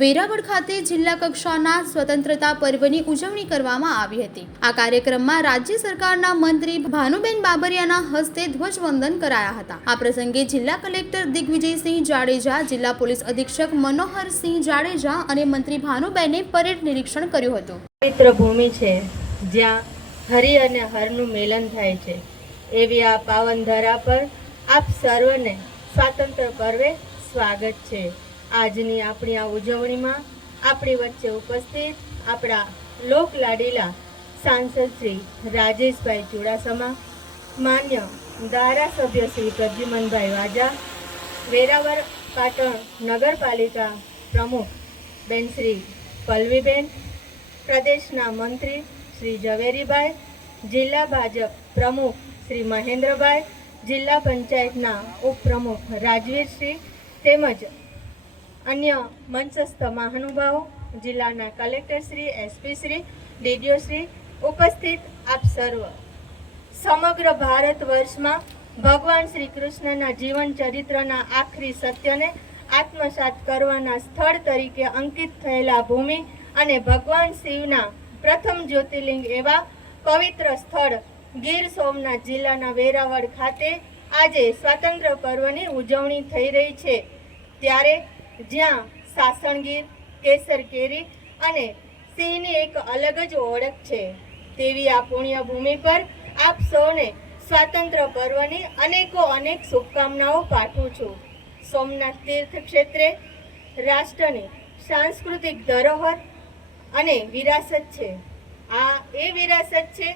વેરાવળ ખાતે જિલ્લા કક્ષાના સ્વતંત્રતા પર્વની ઉજવણી કરવામાં આવી હતી। આ કાર્યક્રમમાં રાજ્ય સરકારના મંત્રી ભાનુબેન બાબરિયાના હસ્તે ધ્વજવંદન કરાયા હતા। આ પ્રસંગે જિલ્લા કલેક્ટર દિગ્વિજયસિંહ જાડેજા, જિલ્લા પોલીસ અધિક્ષક મનોહરસિંહ જાડેજા અને મંત્રી ભાનુબેને પરેડ નિરીક્ષણ કર્યું હતું। પવિત્ર ભૂમિ છે જ્યાં હરિ અને હરનું મિલન થાય છે, એવી આ પાવન ધરા પર આપ સર્વને સ્વાતંત્ર્ય પર્વે સ્વાગત છે। આજની આપણી આ ઉજવણીમાં આપણી વચ્ચે ઉપસ્થિત આપણા લોકલાડીલા સાંસદ શ્રી રાજેશભાઈ ચુડાસમા, માન્ય ધારાસભ્ય શ્રી પ્રદ્યુમનભાઈ વાજા, વેરાવળ પાટણ નગરપાલિકા પ્રમુખ બેન શ્રી પલ્લવીબેન, પ્રદેશના મંત્રી શ્રી ઝવેરીભાઈ, જિલ્લા ભાજપ પ્રમુખ શ્રી મહેન્દ્રભાઈ, જિલ્લા પંચાયતના ઉપપ્રમુખ રાજવીરશ્રી તેમજ અન્ય મંચસ્થ મહાનુભાવો, જિલ્લાના કલેક્ટરશ્રી, એસપીશ્રી, ડીડીઓશ્રી, ઉપસ્થિત આપ સર્વ, સમગ્ર ભારત વર્ષમાં ભગવાન શ્રી કૃષ્ણના જીવન ચરિત્રના આખરી સત્યને આત્મસાત કરવાના સ્થળ તરીકે અંકિત થયેલા ભૂમિ અને ભગવાન શિવના પ્રથમ જ્યોતિર્લિંગ એવા પવિત્ર સ્થળ ગીર સોમનાથ જિલ્લાના વેરાવળ ખાતે આજે સ્વાતંત્ર્ય પર્વની ઉજવણી થઈ રહી છે। ત્યારે જ્યાં સાસણગીર, કેસર કેરી અને સિંહની એક અલગ જ ઓળખ છે, તેવી આ પુણ્ય ભૂમિ પર આપ સૌને સ્વાતંત્ર્ય પર્વની અનેક શુભકામનાઓ પાઠવું છું। સોમનાથ તીર્થ ક્ષેત્રે રાષ્ટ્રની સાંસ્કૃતિક ધરોહર અને વિરાસત છે। આ એ વિરાસત છે